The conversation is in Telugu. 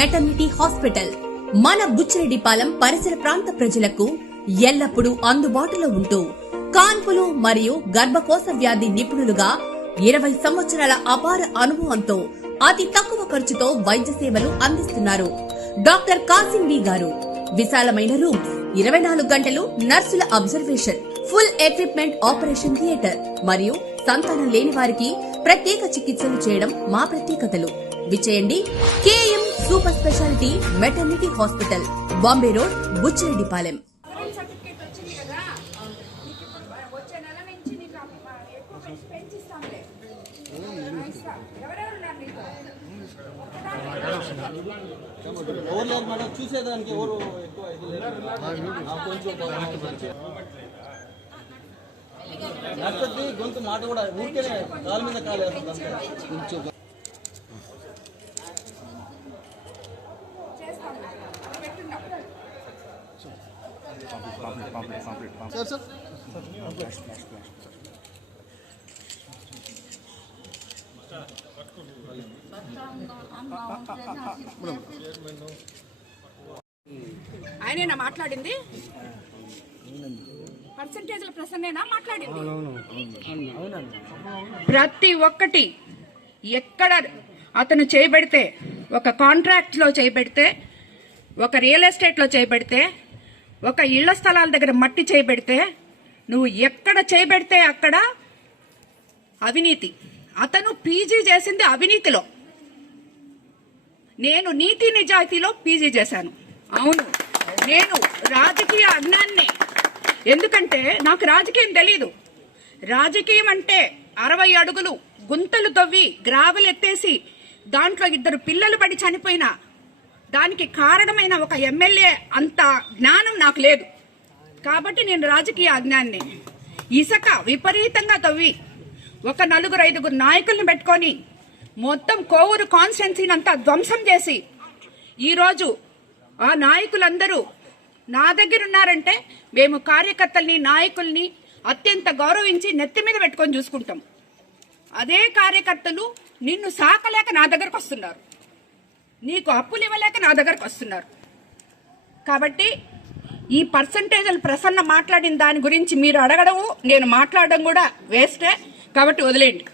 మెటర్నిటీ హాస్పిటల్ మన బుచ్చిరెడ్డిపాలెం పరిసర ప్రాంత ప్రజలకు ఎల్లప్పుడూ అందుబాటులో ఉంటూ కాన్పులు మరియు గర్భకోశ వ్యాధి నిపుణులుగా 20 సంవత్సరాల అపార అనుభవంతో అతి తక్కువ ఖర్చుతో వైద్య సేవలు అందిస్తున్నారు. డాక్టర్ కాసిం బి గారు విశాలమైన రూమ్, 24 గంటలు నర్సుల observation, full equipment operation theatre మరియు సంతానం లేని వారికి ప్రత్యేక చికిత్సలు చేయడం మా ప్రత్యేకతలు. విచేయండి KM super speciality maternity hospital, Bombay road, Buchireddypalem. చూసేదానికి ఎవరు ఎక్కువ గొంతు మాట కూడా ఊరికేనే కాలు మీద కాలు వేస్తుంది. ఆయనేనా మాట్లాడింది? పర్సంటేజ్ల ప్రసన్నేనా మాట్లాడింది? ప్రతి ఒక్కటి ఎక్కడ అతను చేయబడితే, ఒక కాంట్రాక్ట్ లో చేయబడితే, ఒక రియల్ ఎస్టేట్ లో చేయబడితే, ఒక ఇళ్ల స్థలాల దగ్గర మట్టి చేయబడితే, నువ్వు ఎక్కడ చేయబడితే అక్కడ అవినీతి. అతను పీజీ చేసింది అవినీతిలో, నేను నీతి నిజాయితీలో పీజీ చేశాను. అవును, నేను రాజకీయ అజ్ఞాన్నే. ఎందుకంటే నాకు రాజకీయం తెలీదు. రాజకీయం అంటే 60 అడుగులు గుంతలు తవ్వి గ్రావెల్ ఎత్తేసి దాంట్లో 2 పిల్లలు పడి చనిపోయిన దానికి కారణమైన ఒక ఎమ్మెల్యే అంత జ్ఞానం నాకు లేదు. కాబట్టి నేను రాజకీయ అజ్ఞాన్నే. ఇసుక విపరీతంగా తవ్వి ఒక 4-5 నాయకుల్ని పెట్టుకొని మొత్తం కోవూరు కాన్స్టిట్యున్సీని అంతా ధ్వంసం చేసి ఈరోజు ఆ నాయకులందరూ నా దగ్గర ఉన్నారంటే మేము కార్యకర్తల్ని, నాయకుల్ని అత్యంత గౌరవించి నెత్తి మీద పెట్టుకొని చూసుకుంటాం. అదే కార్యకర్తలు నిన్ను సాకలేక నా దగ్గరకు వస్తున్నారు, నీకు అప్పులు ఇవ్వలేక నా దగ్గరకు వస్తున్నారు. కాబట్టి ఈ పర్సంటేజ్లు ప్రసన్న మాట్లాడిన దాని గురించి మీరు అడగడము, నేను మాట్లాడడం కూడా వేస్టే. కాబట్టి వదిలేండి.